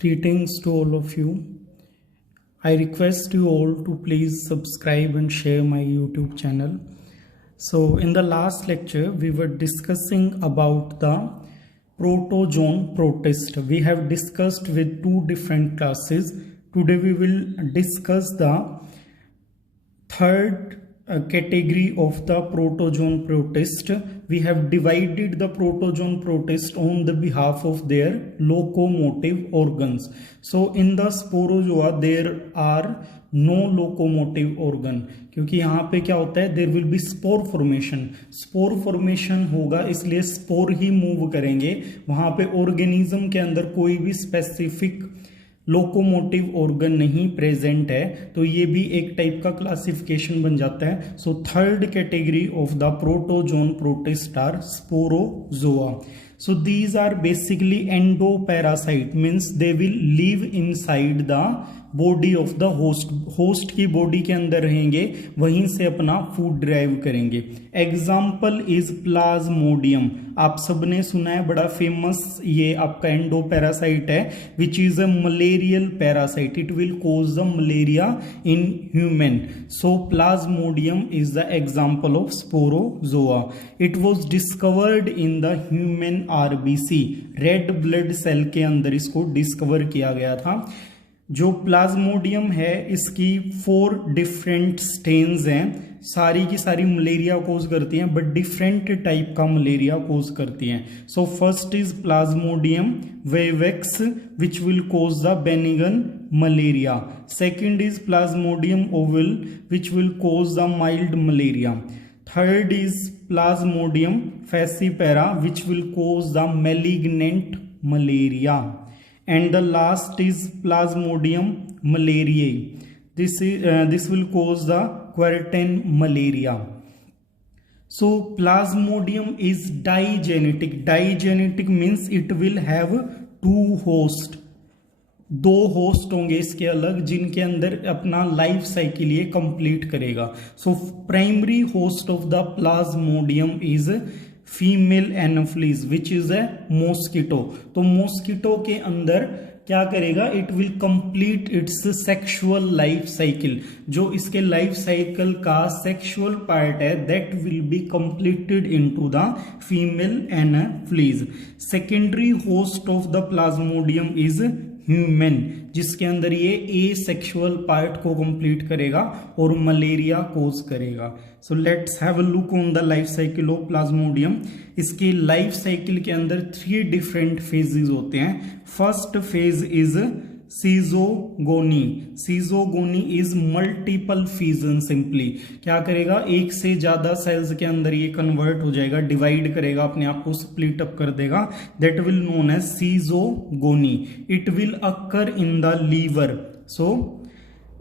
Greetings to all of you. I request you all to please subscribe and share my YouTube channel. So in the last lecture, we were discussing about the protozoan protist. We have discussed with two different classes. Today we will discuss the third category of the protozoan protist. We have divided the protozoan protist on the behalf of their locomotive organs. So in the sporozoa there are no locomotive organ, क्योंकि यहाँ पे क्या होता है, there will be spore formation होगा, इसलिए spore ही move करेंगे. वहां पे ऑर्गेनिज्म के अंदर कोई भी स्पेसिफिक लोकोमोटिव ऑर्गन नहीं प्रेजेंट है, तो ये भी एक टाइप का क्लासिफिकेशन बन जाता है. So third category of the protozoan protist are sporozoa. So these are basically endoparasite, means they will live inside the body of the host. Host की बॉडी के अंदर रहेंगे, वहीं से अपना फूड ड्राइव करेंगे. Example is Plasmodium. आप सबने सुना है, बड़ा फेमस ये आपका एंडोपैरासाइट है, which is a malarial parasite. It will cause the malaria in human. So plasmodium is the example of sporozoa. It was discovered in the human RBC, red blood cell के अंदर इसको discover किया गया था. जो Plasmodium है, इसकी 4 different stains हैं. सारी की सारी मलेरिया कोज करती हैं, बट डिफरेंट टाइप का मलेरिया कोज करती हैं. So first is plasmodium vivax which will cause the benign malaria. Second is plasmodium ovale which will cause the mild malaria. Third is Plasmodium falciparum, which will cause the malignant malaria. And the last is Plasmodium malariae. This will cause the quarantine malaria. So Plasmodium is digenetic. Digenetic means it will have 2 hosts. 2 host होंगे इसके अलग, जिनके अंदर अपना life cycle ये complete करेगा. So primary host of the Plasmodium is female Anopheles which is a mosquito. तो mosquito के अंदर क्या करेगा, it will complete it's sexual life cycle. जो इसके लाइफ साइकिल का सेक्सुअल पार्ट है, that will be completed into the female Anopheles. Secondary host of the Plasmodium is human, जिसके अंदर ये ए सेक्सुअल पार्ट को कंप्लीट करेगा और मलेरिया कोज करेगा. So let's have a look on the life cycle of plasmodium. इसके life cycle के अंदर 3 डिफरेंट फेजेस होते हैं. First phase is schizogony. Schizogony is multiple fission. Simply क्या करेगा, एक से ज्यादा सेल्स के अंदर ये कन्वर्ट हो जाएगा, डिवाइड करेगा, अपने आप को स्प्लिट अप कर देगा. That will known as schizogony. It will occur in the liver. So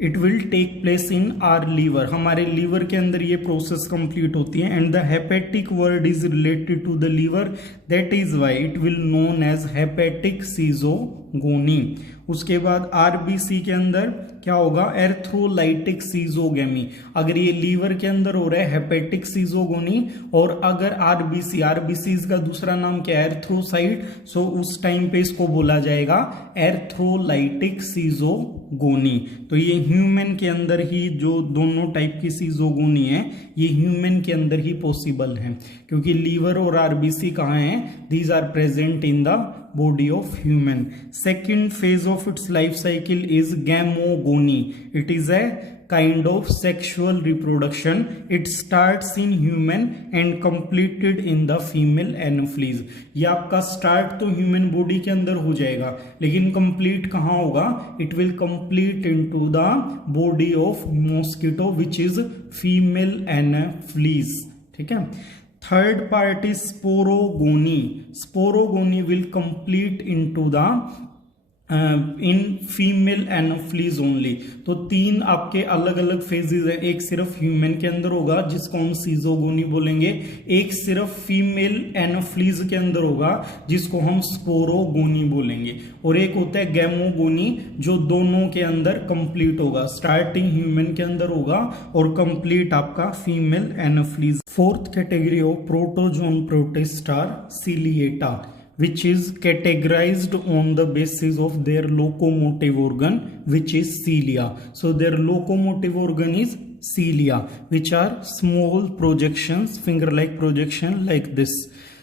it will take place in our liver. हमारे लीवर के अंदर ये प्रोसेस कंप्लीट होती है. And the hepatic word is related to the liver, that is why it will known as hepatic schizogony. उसके बाद RBC के अंदर क्या होगा, एर्थ्रोलाइटिक सीजोगेमी. अगर ये लीवर के अंदर हो रहा है हेपेटिक सीजोगोनी, और अगर आरबीसी का दूसरा नाम क्या है, एर्थ्रोसाइट, सो उस टाइम पे इसको बोला जाएगा एर्थ्रोलाइटिक सीजोगोनी. तो ये ह्यूमन के अंदर ही जो दोनों टाइप की सीजोगोनी है, ये ह्यूमन के अंदर ही पॉसिबल है, क्योंकि लीवर और आरबीसी कहाँ हैं, these are present in the body of human. Second phase of its life cycle is gamogony. It is a kind of sexual reproduction. It starts in human and completed in the female anopheles. ये आपका start तो human body के अंदर हो जाएगा, लेकिन complete कहाँ होगा, it will complete into the body of mosquito which is female Anopheles. ठीक है. Third part is sporogony. Sporogony will complete into the in female Anopheles only. तो 3 आपके अलग अलग फेजेस है. एक सिर्फ ह्यूमन के अंदर होगा जिसको हम सीजोगोनी बोलेंगे, एक सिर्फ फीमेल एनोफ्लीज के अंदर होगा जिसको हम स्पोरोगोनी बोलेंगे, और एक होता है गैमोगोनी जो दोनों के अंदर कंप्लीट होगा. स्टार्टिंग ह्यूमन के अंदर होगा और कंप्लीट आपका female anopheles. Fourth category of protozoan protist are ciliata. which is categorized on the basis of their locomotive organ, which is cilia. So their locomotive organ is cilia, which are small projections, finger-like projection like this.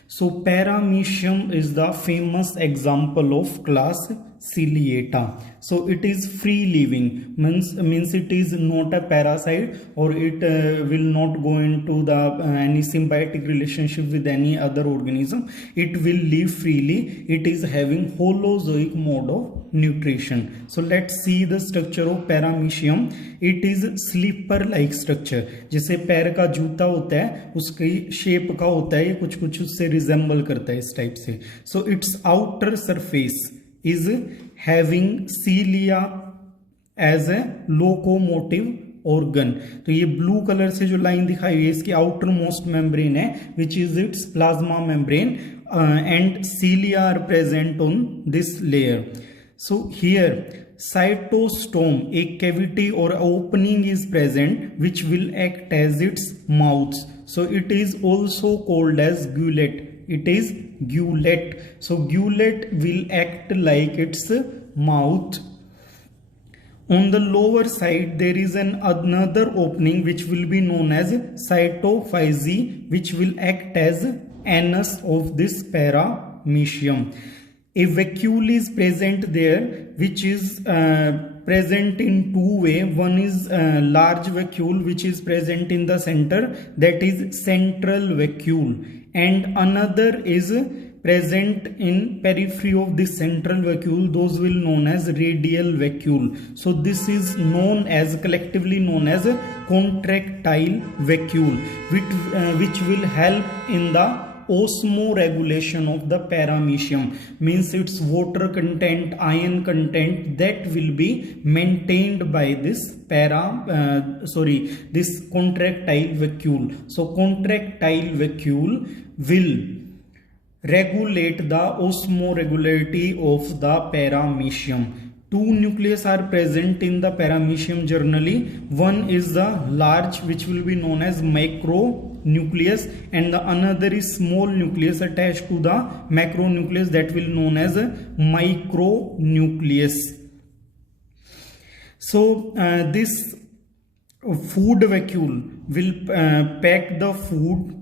So paramecium is the famous example of class Ciliata. So it is free living, means it is not a parasite, or it will not go into the any symbiotic relationship with any other organism. It will live freely. It is having holozoic mode of nutrition. So let's see the structure of paramecium. It is slipper like structure. जैसे पैर का जूता होता है उसकी shape का होता है, ये कुछ कुछ उससे रिजेंबल करता है इस टाइप से. So its outer surface is having cilia as a locomotive organ. तो ये ब्लू कलर से जो लाइन दिखाई हुई है इसकी आउटर मोस्ट मेम्ब्रेन है, which is it's plasma membrane, and cilia are present on this layer. So here cytostome, a cavity or opening is present which will act as its mouth. So it is also called as gullet. It is gullet. So gullet will act like its mouth. On the lower side there is another opening which will be known as cytophysi, which will act as anus of this paramecium. A vacuole is present there, which is present in two ways. One is large vacuole which is present in the center, that is central vacuole, and another is present in periphery of the central vacuole. Those will known as radial vacuole. So this is known as, collectively known as a contractile vacuole, which will help in the osmoregulation of the paramecium, means its water content, ion content, that will be maintained by this this contractile vacuole. So contractile vacuole will regulate the osmoregularity of the paramecium. Two nucleus are present in the paramecium generally. One is the large, which will be known as macronucleus, and the another is small nucleus attached to the macronucleus, that will known as a micronucleus. So this food vacuole will pack the food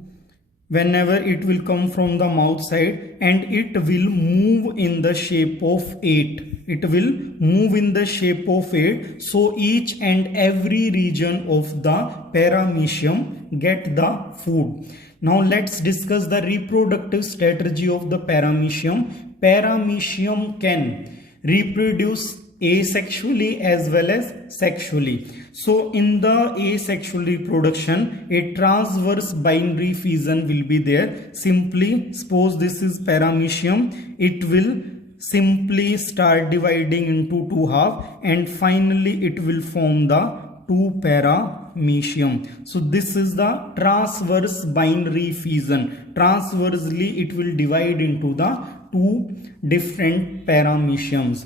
whenever it will come from the mouth side, and it will move in the shape of 8. It will move in the shape of 8. So each and every region of the paramecium get the food. Now let's discuss the reproductive strategy of the paramecium. Paramecium can reproduce asexually as well as sexually. So in the asexual reproduction, a transverse binary fission will be there. Simply suppose this is paramecium, it will simply start dividing into two halves, and finally it will form the two paramecium. So this is the transverse binary fission. Transversely it will divide into the two different parameciums.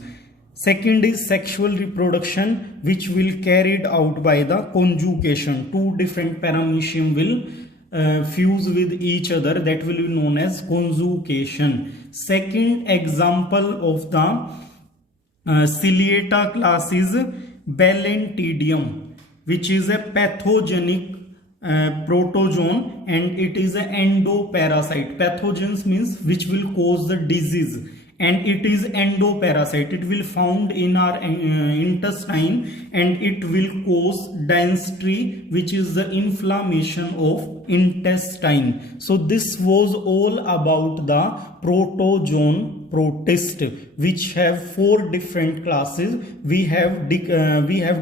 Second is sexual reproduction, which will carried out by the conjugation. Two different paramecium will fuse with each other, that will be known as conjugation. Second example of the Ciliata class is Bellentidium, which is a pathogenic protozoan, and it is an endoparasite. Pathogens means which will cause the disease, and it is endoparasite. It will found in our intestine, and it will cause dysentery, which is the inflammation of intestine. So this was all about the protozoan protist, which have 4 different classes. We have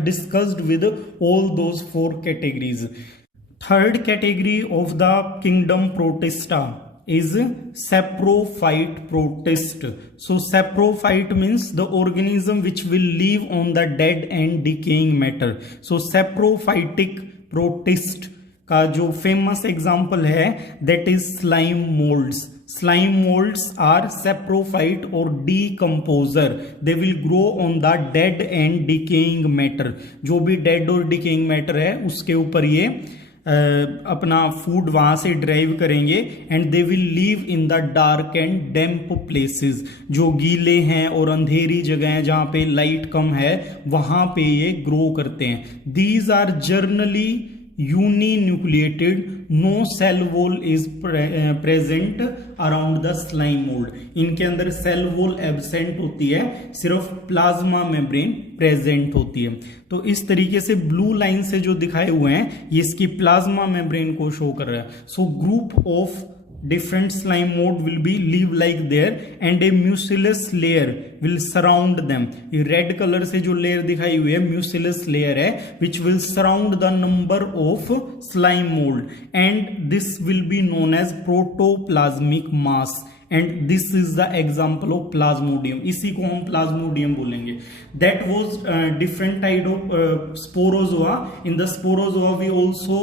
discussed with all those 4 categories. Third category of the kingdom Protista is saprophyte protist. So saprophyte means the organism which will live on the dead and decaying matter. So saprophytic protist का जो famous example है, that is slime molds. Slime molds are saprophyte or decomposer. They will grow on the dead and decaying matter. जो भी dead और decaying matter है उसके ऊपर ये अपना फूड वहां से ड्राइव करेंगे and they will live in the dark and damp places, जो गीले हैं और अंधेरी जगह हैं जहां पे लाइट कम है वहां पे ये ग्रो करते हैं। These are generally uninucleated, no cell wall is present around the slime mould. इनके अंदर सेल वॉल एब्सेंट होती है, सिर्फ प्लाज्मा मेम्ब्रेन प्रेजेंट होती है। तो इस तरीके से ब्लू लाइन से जो दिखाए हुए हैं ये इसकी प्लाज्मा मेम्ब्रेन को शो कर रहा है। So group of different slime mold will be live like there and a mucilus layer will surround them। ये रेड कलर से जो लेयर दिखाई हुई है mucilus layer है which will surround the number of slime mold and this will be known as protoplasmic mass and this is the example of plasmodium। इसी को हम plasmodium बोलेंगे। That was different type of sporozoa। In the sporozoa we also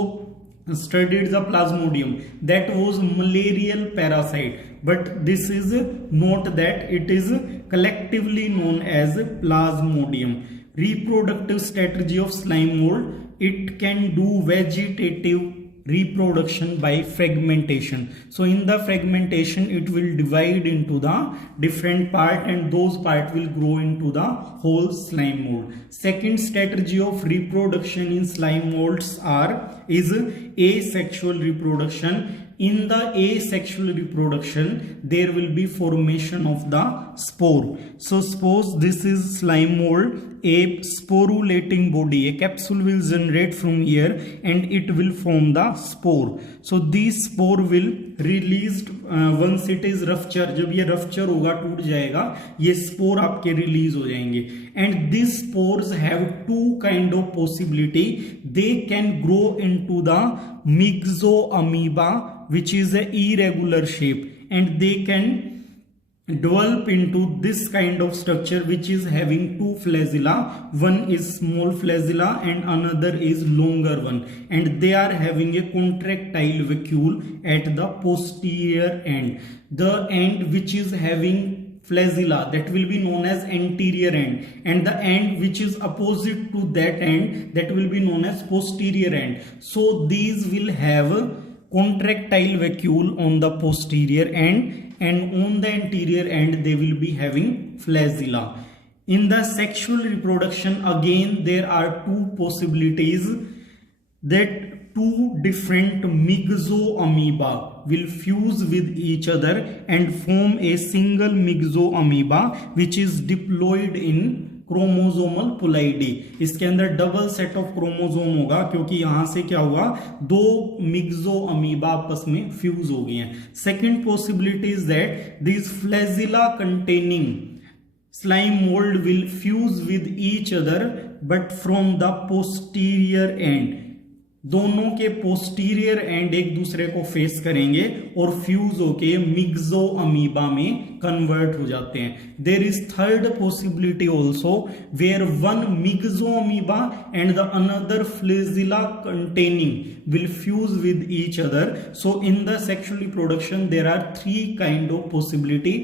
studied the plasmodium, that was malarial parasite, but this is not that, it is collectively known as plasmodium। Reproductive strategy of slime mold, it can do vegetative reproduction by fragmentation। So in the fragmentation it will divide into the different part and those part will grow into the whole slime mold। Second strategy of reproduction in slime molds is asexual reproduction। In the asexual reproduction there will be formation of the spore। So suppose this is slime mold, a sporulating body, a capsule will generate from here and it will form the spore। So these spore will released once it is rupture, जब ये rupture होगा टूट जाएगा ये spore आपके release हो जाएंगे। And these spores have two kind of possibility, they can grow into the myxoamoeba which is a irregular shape and they can develop into this kind of structure which is having two flagella, one is small flagella and another is longer one, and they are having a contractile vacuole at the posterior end। The end which is having flagella that will be known as anterior end and the end which is opposite to that end that will be known as posterior end। So these will have contractile vacuole on the posterior end and on the anterior end they will be having flagella। In the sexual reproduction again there are two possibilities, that two different myxoamoeba will fuse with each other and form a single myxoamoeba which is diploid in chromosomal पोलाइडी। इसके अंदर double set of chromosome होगा क्योंकि यहां से क्या हुआ, दो मिक्सोअमीबा आपस में फ्यूज हो गए हैं। Second possibility is that this flagella containing slime mold will fuse with each other but from the posterior end। दोनों के पोस्टीरियर एंड एक दूसरे को फेस करेंगे और फ्यूज होके मिक्सोअमीबा में कन्वर्ट हो जाते हैं। There is third possibility also where one myxamoeba and the another flagella containing will fuse with each other. So in the sexual reproduction there are three kind of possibility.